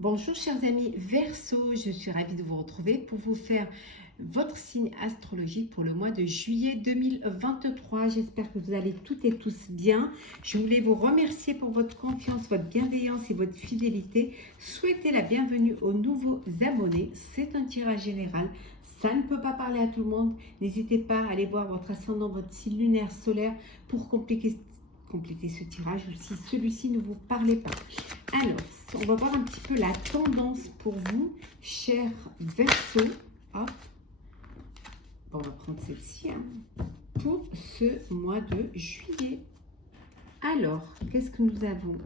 Bonjour chers amis Verseau, je suis ravie de vous retrouver pour vous faire votre signe astrologique pour le mois de juillet 2023. J'espère que vous allez toutes et tous bien. Je voulais vous remercier pour votre confiance, votre bienveillance et votre fidélité. Souhaitez la bienvenue aux nouveaux abonnés. C'est un tirage général. Ça ne peut pas parler à tout le monde. N'hésitez pas à aller voir votre ascendant, votre signe lunaire solaire pour compléter ce tirage ou si celui-ci ne vous parlait pas. Alors, on va voir un petit peu la tendance pour vous, chers Verseaux. Hop. Bon, on va prendre celle-ci pour ce mois de juillet. Alors, qu'est-ce que nous avons?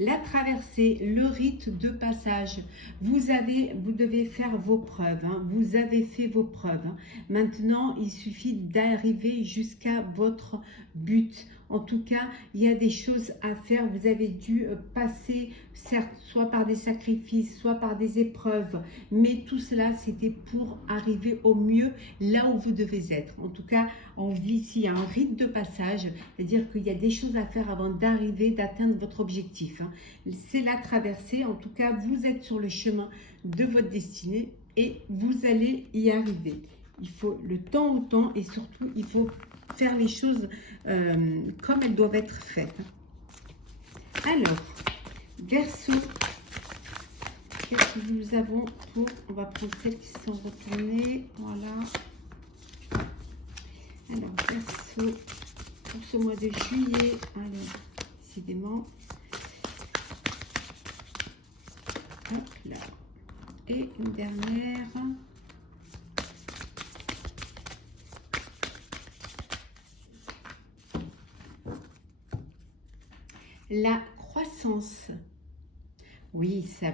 La traversée, le rite de passage. Vous devez faire vos preuves. Vous avez fait vos preuves. Maintenant, il suffit d'arriver jusqu'à votre but. En tout cas, il y a des choses à faire. Vous avez dû passer, certes, soit par des sacrifices, soit par des épreuves. Mais tout cela, c'était pour arriver au mieux là où vous devez être. En tout cas, on vit ici un rite de passage. C'est-à-dire qu'il y a des choses à faire avant d'arriver, d'atteindre votre objectif. C'est la traversée. En tout cas, vous êtes sur le chemin de votre destinée et vous allez y arriver. Il faut le temps au temps et surtout, il faut faire les choses comme elles doivent être faites. Alors, Verseau, qu'est-ce que nous avons pour... On va prendre celles qui sont retournées. Voilà. Alors, Verseau, pour ce mois de juillet, alors, décidément. Hop là. Et une dernière. La croissance. Oui, ça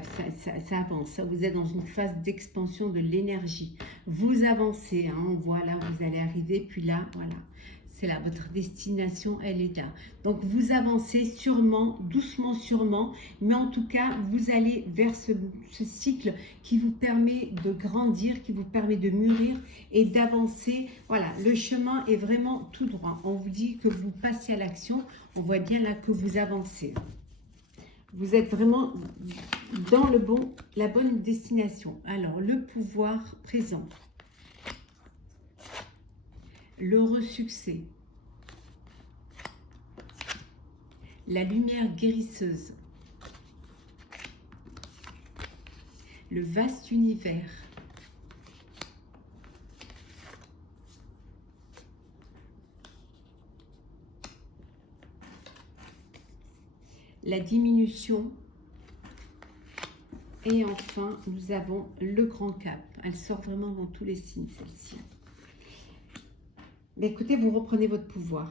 avance. Vous êtes dans une phase d'expansion de l'énergie. Vous avancez, on voit là où vous allez arriver. Puis là, voilà. C'est là, votre destination, elle est là. Donc, vous avancez sûrement, doucement, sûrement. Mais en tout cas, vous allez vers ce cycle qui vous permet de grandir, qui vous permet de mûrir et d'avancer. Voilà, le chemin est vraiment tout droit. On vous dit que vous passez à l'action. On voit bien là que vous avancez. Vous êtes vraiment dans la bonne destination. Alors, le pouvoir présent. L'heureux succès. La lumière guérisseuse. Le vaste univers. La diminution. Et enfin, nous avons le grand cap. Elle sort vraiment dans tous les signes, celle-ci. Mais écoutez, vous reprenez votre pouvoir.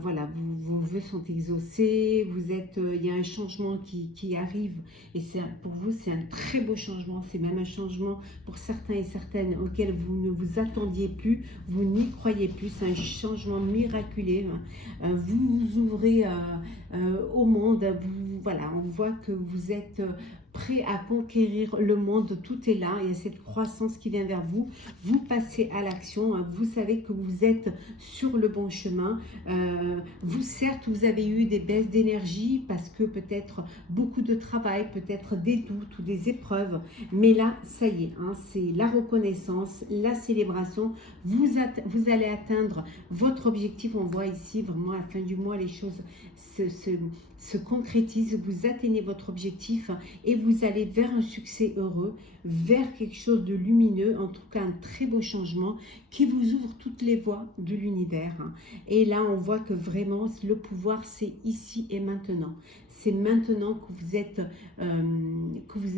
Voilà, vos vœux sont exaucés. Il y a un changement qui arrive. Et pour vous, c'est un très beau changement. C'est même un changement pour certains et certaines auxquels vous ne vous attendiez plus. Vous n'y croyez plus. C'est un changement miraculeux. Vous vous ouvrez au monde. Voilà, on voit que vous êtes prêt à conquérir le monde, tout est là, il y a cette croissance qui vient vers vous, vous passez à l'action, vous savez que vous êtes sur le bon chemin, certes, vous avez eu des baisses d'énergie parce que peut-être beaucoup de travail, peut-être des doutes ou des épreuves, mais là, ça y est, c'est la reconnaissance, la célébration, vous allez atteindre votre objectif, on voit ici vraiment à la fin du mois, les choses se concrétisent, vous atteignez votre objectif et vous allez vers un succès heureux, vers quelque chose de lumineux, en tout cas un très beau changement qui vous ouvre toutes les voies de l'univers. Et là, on voit que vraiment, le pouvoir, c'est ici et maintenant. C'est maintenant que vous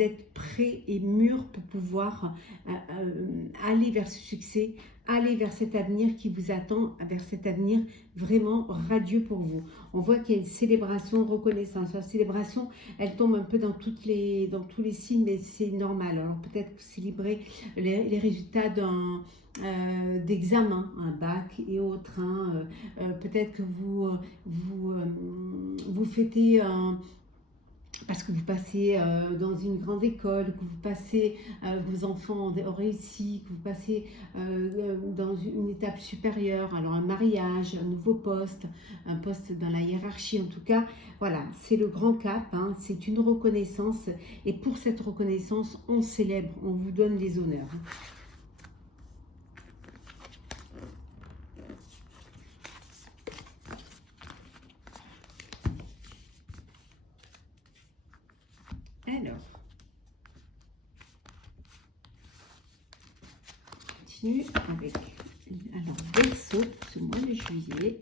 êtes prêt et mûr pour pouvoir aller vers ce succès, aller vers cet avenir qui vous attend, vers cet avenir vraiment radieux pour vous. On voit qu'il y a une célébration, reconnaissance. La célébration, elle tombe un peu dans tous les signes, mais c'est normal. Alors peut-être que célébrer les résultats d'examen, un bac et autres. Peut-être que vous fêtez parce que vous passez dans une grande école, que vous passez, vos enfants ont réussi, que vous passez dans une étape supérieure, alors un mariage, un nouveau poste, un poste dans la hiérarchie, en tout cas, voilà, c'est le grand cap, hein, c'est une reconnaissance, et pour cette reconnaissance, on célèbre, on vous donne les honneurs. Alors, continue avec, alors, Verseau, pour ce mois de juillet.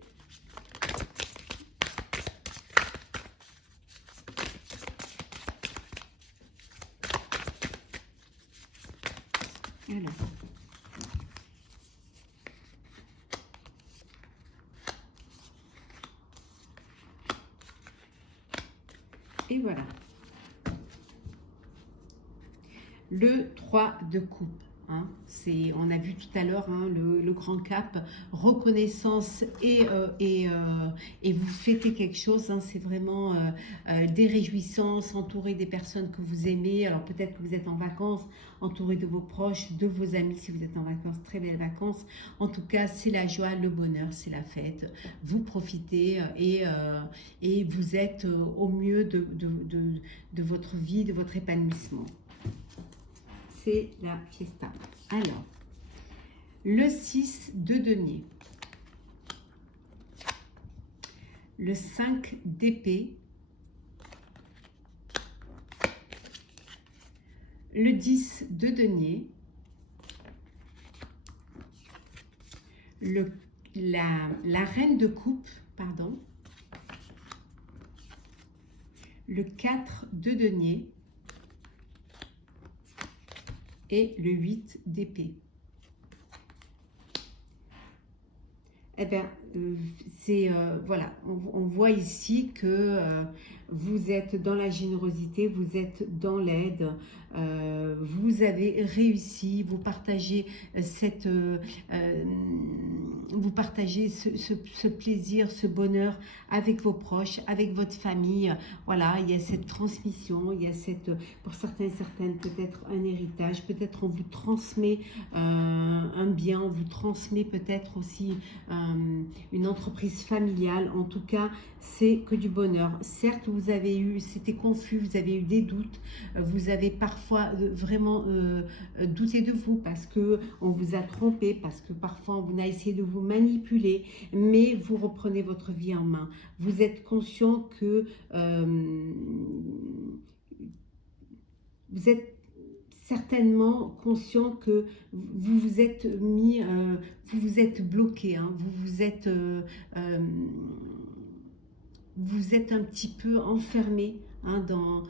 Alors, et voilà. Le 3 de coupe. Hein, on a vu tout à l'heure hein, le grand cap, reconnaissance et vous fêtez quelque chose, hein, c'est vraiment des réjouissances, entouré des personnes que vous aimez, alors peut-être que vous êtes en vacances, entouré de vos proches, de vos amis si vous êtes en vacances, très belles vacances, en tout cas c'est la joie, le bonheur, c'est la fête, vous profitez et vous êtes au mieux de votre vie, de votre épanouissement. C'est la fiesta. Alors, le 6 de denier, le 5 d'épée, le 10 de denier, la reine de coupe, pardon, le 4 de denier, et le 8 d'épée. Eh bien, voilà, on voit ici que vous êtes dans la générosité, vous êtes dans l'aide, vous avez réussi, vous partagez vous partagez ce plaisir, ce bonheur avec vos proches, avec votre famille. Voilà, il y a cette transmission, il y a pour certains et certaines, peut-être un héritage, peut-être on vous transmet un bien, on vous transmet peut-être aussi une entreprise familiale. En tout cas, c'est que du bonheur. Certes, c'était confus, vous avez eu des doutes, vous avez parfois vraiment douté de vous parce que on vous a trompé, parce que parfois on a essayé de vous manipuler, mais vous reprenez votre vie en main. Vous êtes conscient que vous êtes certainement conscient que vous vous êtes mis, vous vous êtes bloqué, hein, vous êtes un petit peu enfermé hein, dans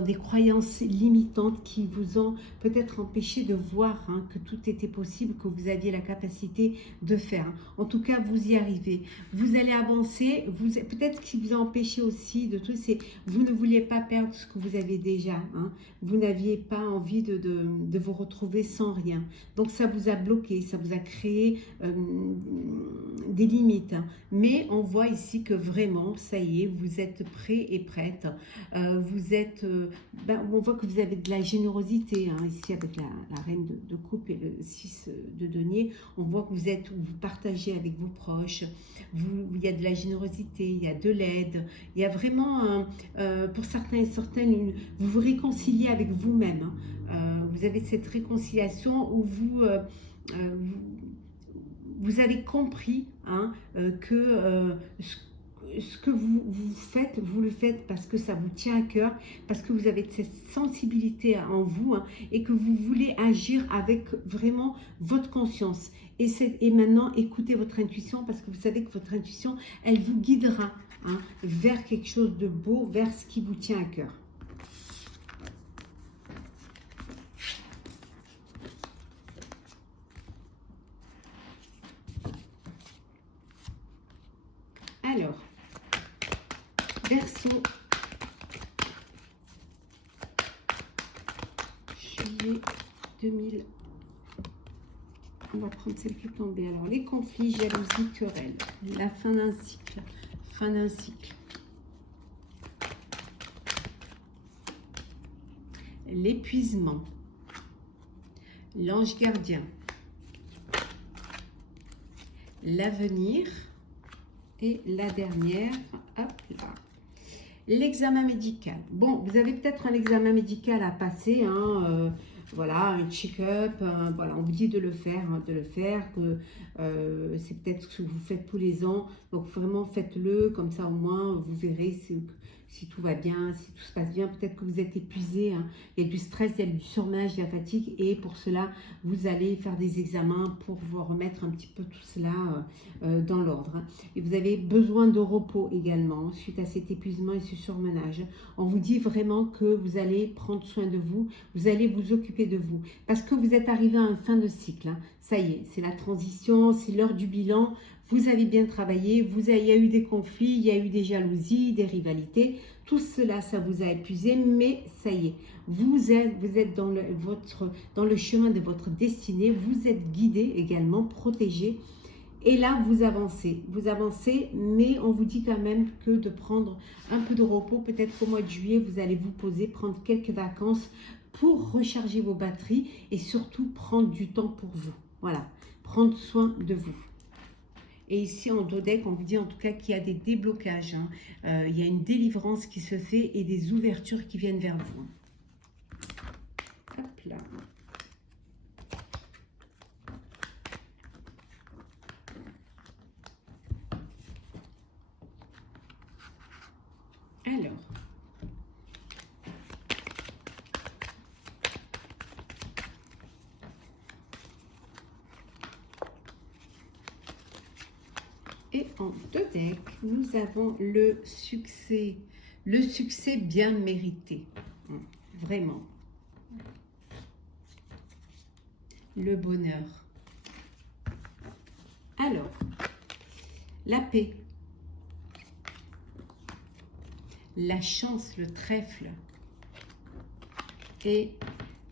des croyances limitantes qui vous ont peut-être empêché de voir hein, que tout était possible, que vous aviez la capacité de faire. En tout cas, vous y arrivez. Vous allez avancer. Peut-être ce qui vous a empêché aussi de tout, c'est vous ne vouliez pas perdre ce que vous avez déjà. Hein. Vous n'aviez pas envie de vous retrouver sans rien. Donc, ça vous a bloqué, ça vous a créé des limites. Hein. Mais on voit ici que vraiment, ça y est, vous êtes prêt et prête. On voit que vous avez de la générosité, hein, ici avec la reine de coupe et le 6 de denier. On voit que vous partagez avec vos proches, il y a de la générosité, il y a de l'aide, il y a vraiment, pour certains et certaines, vous vous réconciliez avec vous-même. Hein. Vous avez cette réconciliation où vous avez compris hein, que ce que vous faites, vous le faites parce que ça vous tient à cœur, parce que vous avez cette sensibilité en vous hein, et que vous voulez agir avec vraiment votre conscience. Et maintenant, écoutez votre intuition parce que vous savez que votre intuition, elle vous guidera hein, vers quelque chose de beau, vers ce qui vous tient à cœur. Alors, Verseau, juillet 2000. On va prendre celle qui est tombée. Alors, les conflits, jalousie, querelle. La fin d'un cycle. Fin d'un cycle. l'épuisement, l'ange gardien, l'avenir et la dernière, hop là, l'examen médical. Bon, vous avez peut-être un examen médical à passer, hein, voilà, un check-up, voilà, on vous dit de le faire, que c'est peut-être ce que vous faites tous les ans, donc vraiment faites-le, comme ça au moins vous verrez si tout va bien, si tout se passe bien. Peut-être que vous êtes épuisé, hein. Il y a du stress, il y a du surmenage, il y a la fatigue, et pour cela vous allez faire des examens pour vous remettre un petit peu tout cela dans l'ordre, hein. Et vous avez besoin de repos également suite à cet épuisement et ce surmenage. On vous dit vraiment que vous allez prendre soin de vous, vous allez vous occuper de vous, parce que vous êtes arrivé à une fin de cycle, hein. Ça y est, c'est la transition, c'est l'heure du bilan. Vous avez bien travaillé, il y a eu des conflits, il y a eu des jalousies, des rivalités. Tout cela, ça vous a épuisé, mais ça y est, vous êtes dans le chemin de votre destinée, vous êtes guidé également, protégé. Et là, vous avancez, mais on vous dit quand même que de prendre un peu de repos. Peut-être qu'au mois de juillet, vous allez vous poser, prendre quelques vacances pour recharger vos batteries et surtout prendre du temps pour vous. Voilà, prendre soin de vous. Et ici en dos deck, on vous dit en tout cas qu'il y a des déblocages, hein. Il y a une délivrance qui se fait et des ouvertures qui viennent vers vous. Hop là. Alors. Et en deux decks, nous avons le succès bien mérité, vraiment. Le bonheur. Alors, la paix, la chance, le trèfle et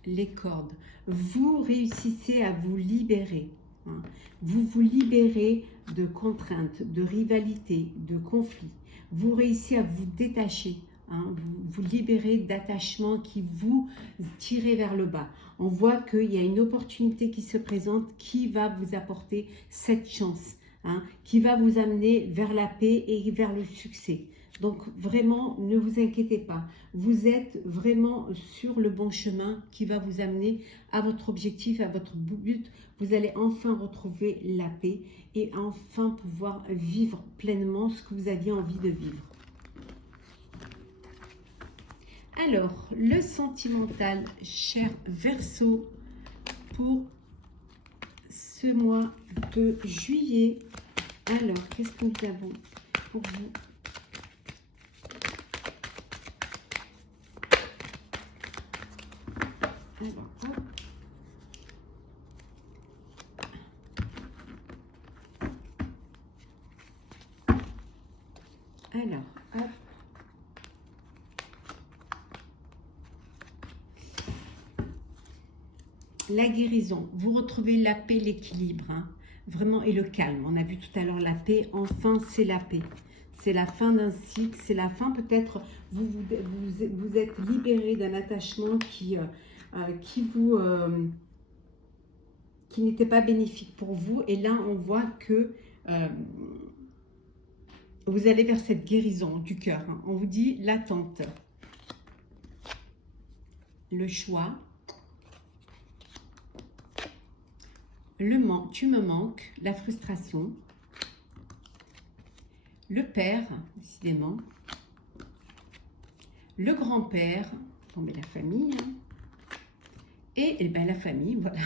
les cordes. Vous réussissez à vous libérer, hein. Vous vous libérez de contraintes, de rivalités, de conflits. Vous réussissez à vous détacher, hein, vous libérez d'attachements qui vous tirent vers le bas. On voit qu'il y a une opportunité qui se présente qui va vous apporter cette chance, hein, qui va vous amener vers la paix et vers le succès. Donc vraiment, ne vous inquiétez pas. Vous êtes vraiment sur le bon chemin qui va vous amener à votre objectif, à votre but. Vous allez enfin retrouver la paix et enfin pouvoir vivre pleinement ce que vous aviez envie de vivre. Alors, le sentimental, cher Verseau, pour ce mois de juillet. Alors, qu'est-ce que nous avons pour vous ? Alors, hop. Alors, hop. La guérison. Vous retrouvez la paix, l'équilibre, hein, vraiment, et le calme. On a vu tout à l'heure la paix. Enfin, c'est la paix. C'est la fin d'un cycle. C'est la fin, peut-être, vous êtes libéré d'un attachement qui n'était pas bénéfique pour vous. Et là, on voit que vous allez vers cette guérison du cœur, hein. On vous dit l'attente, le choix, tu me manques, la frustration, le père, décidément, le grand-père, bon, mais la famille, hein. Et ben, la famille, voilà.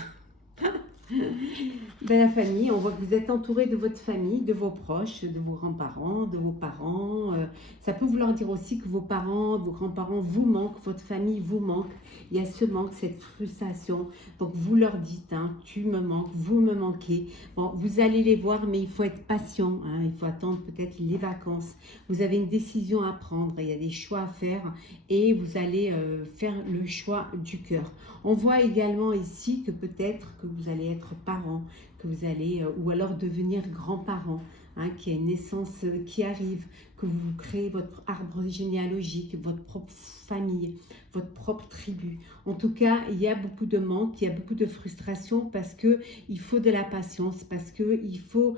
Ben, la famille, on voit que vous êtes entouré de votre famille, de vos proches, de vos grands-parents, de vos parents. Ça peut vouloir dire aussi que vos parents, vos grands-parents vous manquent, votre famille vous manque. Il y a ce manque, cette frustration. Donc, vous leur dites, hein, tu me manques, vous me manquez. Bon, vous allez les voir, mais il faut être patient, hein, il faut attendre peut-être les vacances. Vous avez une décision à prendre, il y a des choix à faire et vous allez faire le choix du cœur. On voit également ici que peut-être que vous allez être parent, que vous allez, ou alors devenir grands-parents, hein, qu'il y a une naissance qui arrive, que que vous créez votre arbre généalogique, votre propre famille, votre propre tribu. En tout cas, il y a beaucoup de manque, il y a beaucoup de frustration parce que il faut de la patience, parce que il faut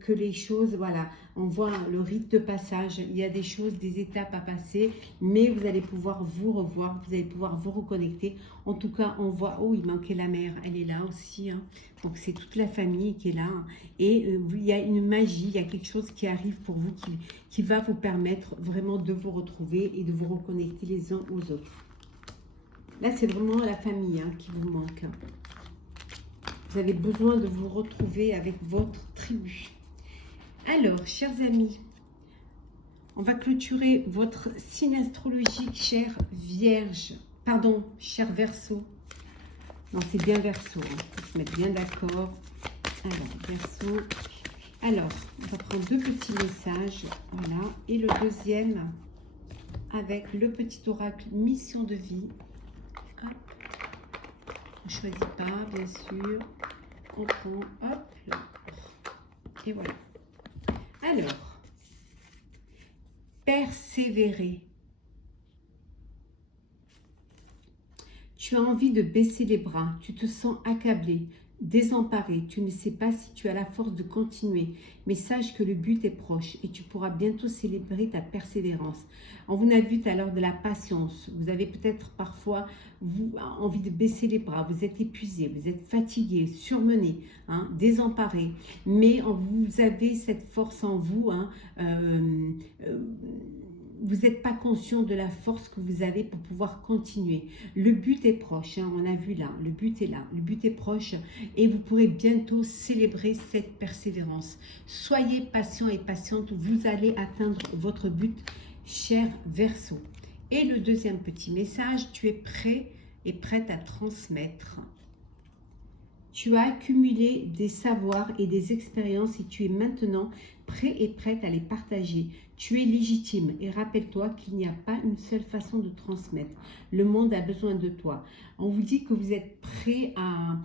que les choses, voilà, on voit le rite de passage, il y a des choses, des étapes à passer, mais vous allez pouvoir vous revoir, vous allez pouvoir vous reconnecter. En tout cas, on voit, oh, il manquait la mère, elle est là aussi, hein. Donc c'est toute la famille qui est là, hein. Et il y a une magie, il y a quelque chose qui arrive pour vous qui va vous permettre vraiment de vous retrouver et de vous reconnecter les uns aux autres. Là, c'est vraiment la famille, hein, qui vous manque. Vous avez besoin de vous retrouver avec votre tribu. Alors, chers amis, on va clôturer votre signe astrologique, cher Vierge. Pardon, cher Verseau. Non, c'est bien Verseau. Il faut se mettre bien d'accord. Alors, Verseau. Alors, on va prendre deux petits messages. Voilà. Et le deuxième avec le petit oracle mission de vie. Hop. On ne choisit pas, bien sûr. On prend, hop, là. Et voilà. Alors, persévérer. Tu as envie de baisser les bras, tu te sens accablé, désemparé, tu ne sais pas si tu as la force de continuer, mais sache que le but est proche et tu pourras bientôt célébrer ta persévérance. On vous a vu tout à l'heure de la patience, vous avez peut-être parfois envie de baisser les bras, vous êtes épuisé, vous êtes fatigué, surmené, hein, désemparé, mais vous avez cette force en vous, hein, vous n'êtes pas conscient de la force que vous avez pour pouvoir continuer. Le but est proche, hein, on a vu là, le but est là, le but est proche et vous pourrez bientôt célébrer cette persévérance. Soyez patient et patiente, vous allez atteindre votre but, cher Verseau. Et le deuxième petit message, tu es prêt et prête à transmettre. Tu as accumulé des savoirs et des expériences et tu es maintenant prêt et prête à les partager. Tu es légitime et rappelle-toi qu'il n'y a pas une seule façon de transmettre. Le monde a besoin de toi. On vous dit que vous êtes prêt à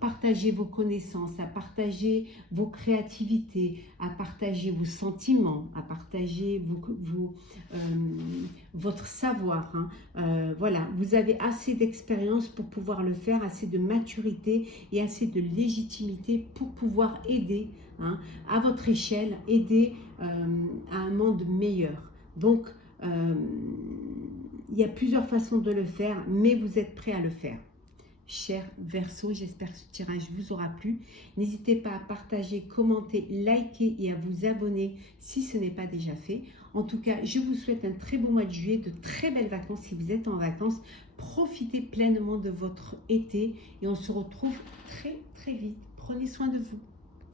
partager vos connaissances, à partager vos créativités, à partager vos sentiments, à partager votre savoir, hein. Voilà, vous avez assez d'expérience pour pouvoir le faire, assez de maturité et assez de légitimité pour pouvoir aider, hein, à votre échelle, aider à un monde meilleur. Donc, il y a plusieurs façons de le faire, mais vous êtes prêt à le faire. Cher Verseau, j'espère que ce tirage vous aura plu. N'hésitez pas à partager, commenter, liker et à vous abonner si ce n'est pas déjà fait. En tout cas, je vous souhaite un très beau mois de juillet, de très belles vacances si vous êtes en vacances. Profitez pleinement de votre été et on se retrouve très très vite. Prenez soin de vous.